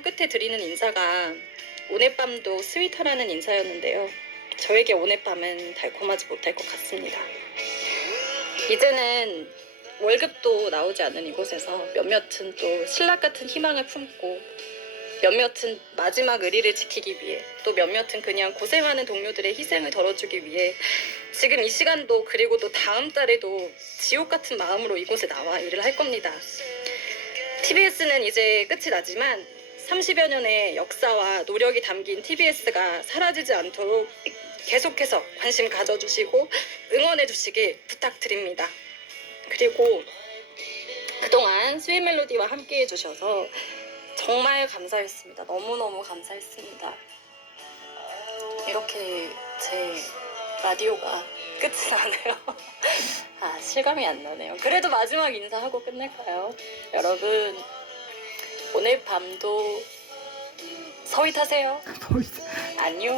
끝에 드리는 인사가 오늘 밤도 스위터라는 인사였는데요. 저에게 오늘 밤은 달콤하지 못할 것 같습니다. 이제는 월급도 나오지 않는 이곳에서 몇몇은 또 신락 같은 희망을 품고 몇몇은 마지막 의리를 지키기 위해 또 몇몇은 그냥 고생하는 동료들의 희생을 덜어주기 위해 지금 이 시간도 그리고 또 다음 달에도 지옥 같은 마음으로 이곳에 나와 일을 할 겁니다. TBS는 이제 끝이 나지만 30여 년의 역사와 노력이 담긴 TBS가 사라지지 않도록 계속해서 관심 가져주시고 응원해 주시길 부탁드립니다. 그리고 그동안 스윗 멜로디와 함께 해주셔서 정말 감사했습니다. 너무너무 감사했습니다. 이렇게 제 라디오가 끝이 나네요. 아, 실감이 안 나네요. 그래도 마지막 인사하고 끝낼까요? 여러분, 오늘 밤도 서희 타세요. 안녕.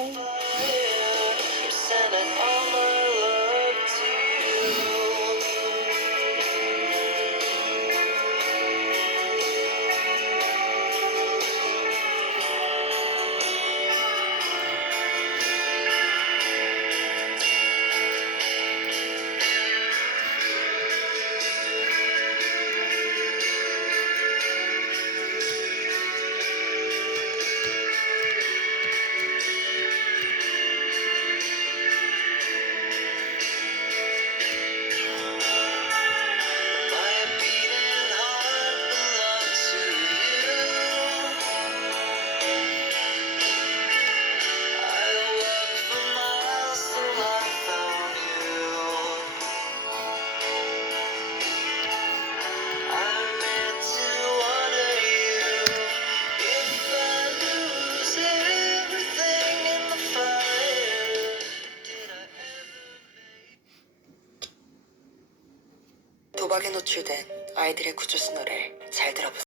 도박에 노출된 아이들의 구조 신호를 잘 들어보세요.